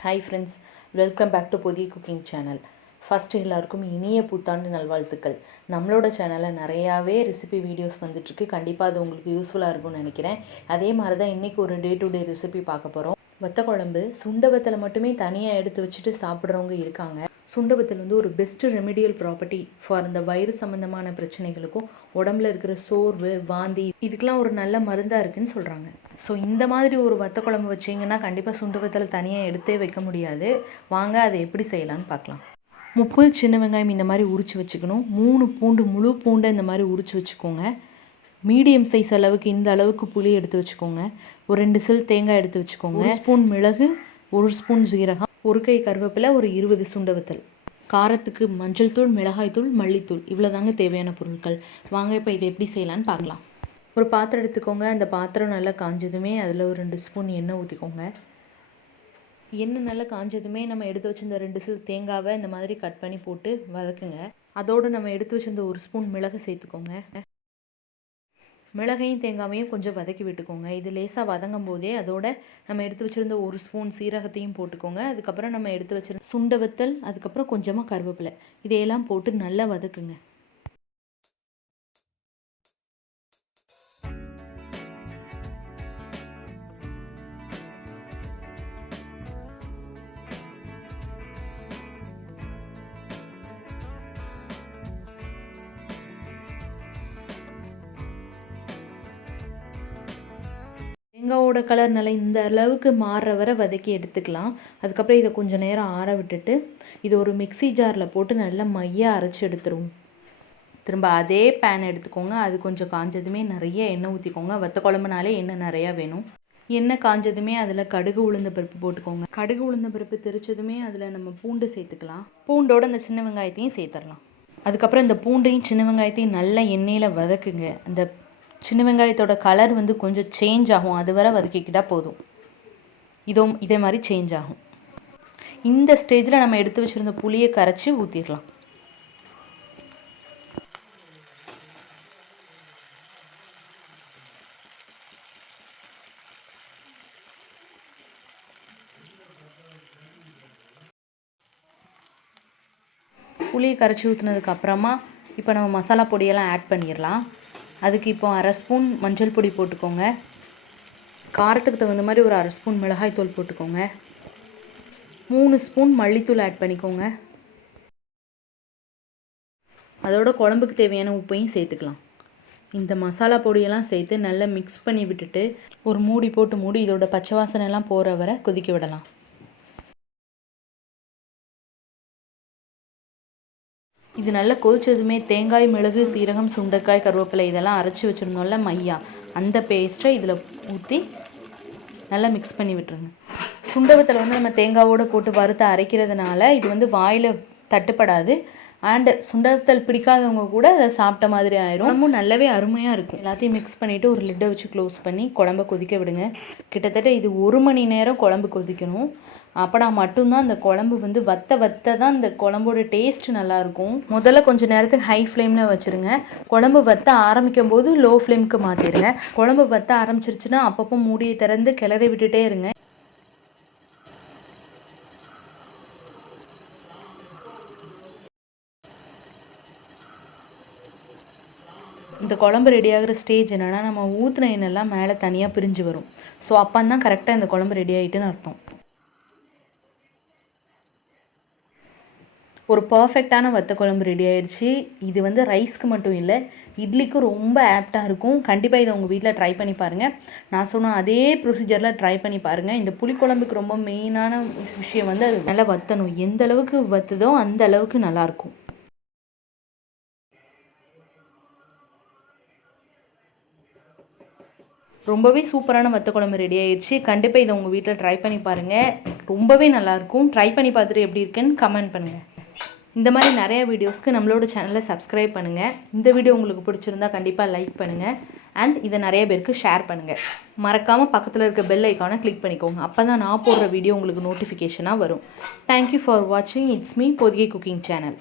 Hi friends, welcome back to புதிய cooking channel. First எல்லாருக்கும் இனிய புத்தாண்டு நல்வாழ்த்துக்கள். நம்மளோட சேனலில் நிறையாவே ரெசிபி வீடியோஸ் வந்துட்டுருக்கு. கண்டிப்பாக அது உங்களுக்கு யூஸ்ஃபுல்லாக இருக்கும்னு நினைக்கிறேன். அதே மாதிரி தான் இன்றைக்கி ஒரு டே டு டே ரெசிபி பார்க்க போகிறோம். வத்த குழம்பு சுண்டவத்தில் மட்டுமே தனியாக எடுத்து வச்சுட்டு சாப்பிட்றவங்க இருக்காங்க. சுண்டவத்தில் வந்து ஒரு பெஸ்ட்டு ரெமிடியல் ப்ராப்பர்ட்டி ஃபார் இந்த வயிறு சம்மந்தமான பிரச்சனைகளுக்கும் உடம்புல இருக்கிற சோர்வு, வாந்தி இதுக்கெலாம் ஒரு நல்ல மருந்தாக இருக்குதுன்னு சொல்கிறாங்க. ஸோ இந்த மாதிரி ஒரு வத்த குழம்பு வச்சிங்கன்னா கண்டிப்பாக சுண்டவத்தில் தனியாக எடுத்தே வைக்க முடியாது. வாங்க அதை எப்படி செய்யலான்னு பார்க்கலாம். 30 சின்ன வெங்காயம் இந்த மாதிரி உரித்து வச்சுக்கணும். 3 பூண்டு, முழு பூண்டை இந்த மாதிரி உரித்து வச்சுக்கோங்க. மீடியம் சைஸ் அளவுக்கு இந்த அளவுக்கு புளி எடுத்து வச்சுக்கோங்க. ஒரு 2 சில் தேங்காய் எடுத்து வச்சுக்கோங்க. 1 ஸ்பூன் மிளகு, 1 ஸ்பூன் ஜீரகம், ஒரு கை கருவேப்பிலை, ஒரு 20 சுண்டவத்தல். காரத்துக்கு மஞ்சள் தூள், மிளகாய் தூள், மல்லித்தூள் இவ்வளோ தாங்க தேவையான பொருட்கள். வாங்க இப்போ இதை எப்படி செய்யலான்னு பார்க்கலாம். ஒரு பாத்திரம் எடுத்துக்கோங்க. அந்த பாத்திரம் நல்லா காஞ்சதுமே அதில் ஒரு 2 ஸ்பூன் எண்ணெய் ஊற்றிக்கோங்க. எண்ணெய் நல்லா காஞ்சதுமே நம்ம எடுத்து வச்சிருந்த 2 சில் தேங்காவை இந்த மாதிரி கட் பண்ணி போட்டு வதக்குங்க. அதோடு நம்ம எடுத்து வச்சிருந்த 1 ஸ்பூன் மிளகு சேர்த்துக்கோங்க. மிளகையும் தேங்காவையும் கொஞ்சம் வதக்கி விட்டுக்கோங்க. இது லேசாக வதங்கும் போதே அதோட நம்ம எடுத்து வச்சுருந்த 1 ஸ்பூன் சீரகத்தையும் போட்டுக்கோங்க. அதுக்கப்புறம் நம்ம எடுத்து வச்சுருந்த சுண்டவத்தல், அதுக்கப்புறம் கொஞ்சமாக கருவேப்பிலை இதையெல்லாம் போட்டு நல்லா வதக்குங்க. தேங்காவோட கலர் நல்லா இந்த அளவுக்கு மாறுற வரை வதக்கி எடுத்துக்கலாம். அதுக்கப்புறம் இதை கொஞ்சம் நேரம் ஆற விட்டுட்டு இது ஒரு மிக்சி ஜாரில் போட்டு நல்லா மையாக அரைச்சி எடுத்துருவோம். திரும்ப அதே பேன் எடுத்துக்கோங்க. அது கொஞ்சம் காஞ்சதுமே நிறைய எண்ணெய் ஊற்றிக்கோங்க. வத்த குழம்புனாலே எண்ணெய் நிறையா வேணும். எண்ணெய் காஞ்சதுமே அதில் கடுகு உளுந்த பருப்பு போட்டுக்கோங்க. கடுகு உளுந்த பருப்பு தெரிச்சதுமே அதில் நம்ம பூண்டு சேர்த்துக்கலாம். பூண்டோட இந்த சின்ன வெங்காயத்தையும் சேர்த்துடலாம். அதுக்கப்புறம் இந்த பூண்டையும் சின்ன வெங்காயத்தையும் நல்லா எண்ணெயில் வதக்குங்க. அந்த சின்ன வெங்காயத்தோட கலர் வந்து கொஞ்சம் சேஞ்ச் ஆகும். அது வரை வதக்கிக்கிட்டால் போதும். இதே மாதிரி சேஞ்ச் ஆகும். இந்த ஸ்டேஜில் நம்ம எடுத்து வச்சுருந்த புளியை கரைச்சி ஊற்றிடலாம். புளியை கரைச்சி ஊற்றுனதுக்கு அப்புறமா இப்போ நம்ம மசாலா பொடியெல்லாம் ஆட் பண்ணிடலாம். அதுக்கு இப்போ 1/2 ஸ்பூன் மஞ்சள் பொடி போட்டுக்கோங்க. காரத்துக்கு தகுந்த மாதிரி ஒரு 1/2 ஸ்பூன் மிளகாய் தூள் போட்டுக்கோங்க. 3 ஸ்பூன் மல்லித்தூள் ஆட் பண்ணிக்கோங்க. அதோட குழம்புக்கு தேவையான உப்பையும் சேர்த்துக்கலாம். இந்த மசாலா பொடியெல்லாம் சேர்த்து நல்லா மிக்ஸ் பண்ணி விட்டுட்டு ஒரு மூடி போட்டு மூடி இதோட பச்சை வாசனை எல்லாம் போகிற வரை கொதிக்க விடலாம். இது நல்லா கொதிச்சதுமே தேங்காய், மிளகு, சீரகம், சுண்டைக்காய், கருவேப்பிலை இதெல்லாம் அரைச்சி வச்சுருந்தோம்ல மையா, அந்த பேஸ்ட்டை இதில் ஊற்றி நல்லா மிக்ஸ் பண்ணி விட்டுருங்க. சுண்டவத்தில் வந்து நம்ம தேங்காவோடு போட்டு வறுத்து அரைக்கிறதுனால இது வந்து வாயில் தட்டுப்படாது. அண்டு சுண்டவத்தல் பிடிக்காதவங்க கூட அதை சாப்பிட்ட மாதிரி ஆயிரும். ரொம்ப நல்லாவே அருமையாக இருக்கும். எல்லாத்தையும் மிக்ஸ் பண்ணிவிட்டு ஒரு லிட்டை வச்சு க்ளோஸ் பண்ணி குழம்பை கொதிக்க விடுங்க. கிட்டத்தட்ட இது 1 மணி நேரம் குழம்பு கொதிக்கணும். அப்போனா மட்டும்தான் அந்த குழம்பு வந்து வத்த தான் இந்த குழம்போட டேஸ்ட் நல்லாயிருக்கும். முதல்ல கொஞ்சம் நேரத்துக்கு ஹை ஃப்ளேமில் வச்சுருங்க. குழம்பு வத்த ஆரம்பிக்கும் போது லோ ஃப்ளேமுக்கு மாற்றிடுங்க. குழம்பு வத்த ஆரம்பிச்சிருச்சுன்னா அப்பப்போ மூடியை திறந்து கிளறி விட்டுட்டே இருங்க. இந்த குழம்பு ரெடி ஆகிற ஸ்டேஜ் என்னென்னா நம்ம ஊற்றின எண்ணெய்லாம் மேலே தனியாக பிரிஞ்சு வரும். ஸோ அப்போ தான் கரெக்டாக இந்த குழம்பு ரெடி ஆகிட்டுன்னு அர்த்தம். ஒரு பர்ஃபெக்டான வத்த குழம்பு ரெடி ஆயிடுச்சு. இது வந்து ரைஸ்க்கு மட்டும் இல்லை, இட்லிக்கும் ரொம்ப ஆப்டாக இருக்கும். கண்டிப்பாக இதை உங்கள் வீட்டில் ட்ரை பண்ணி பாருங்கள். நான் சொன்ன அதே ப்ரொசீஜரில் ட்ரை பண்ணி பாருங்கள். இந்த புளிக்குழம்புக்கு ரொம்ப மெயினான விஷயம் வந்து அது நல்லா வற்றணும். எந்த அளவுக்கு வற்றுதோ அந்த அளவுக்கு நல்லாயிருக்கும். ரொம்பவே சூப்பரான வத்த குழம்பு ரெடி ஆயிடுச்சு. கண்டிப்பாக இதை உங்கள் வீட்டில் ட்ரை பண்ணி பாருங்கள். ரொம்பவே நல்லாயிருக்கும். ட்ரை பண்ணி பார்த்துட்டு எப்படி இருக்குன்னு கமெண்ட் பண்ணுங்கள். இந்த மாதிரி நிறைய வீடியோஸ்க்கு நம்மளோட சேனலை சப்ஸ்கிரைப் பண்ணுங்கள். இந்த வீடியோ உங்களுக்கு பிடிச்சிருந்தா கண்டிப்பாக லைக் பண்ணுங்கள். அண்ட் இதை நிறைய பேருக்கு ஷேர் பண்ணுங்கள். மறக்காமல் பக்கத்தில் இருக்க பெல் ஐக்கானை கிளிக் பண்ணிக்கோங்க. அப்போ தான் நான் போடுற வீடியோ உங்களுக்கு நோட்டிஃபிகேஷனாக வரும். தேங்க்யூ ஃபார் வாட்சிங். It's me Pothigai cooking channel.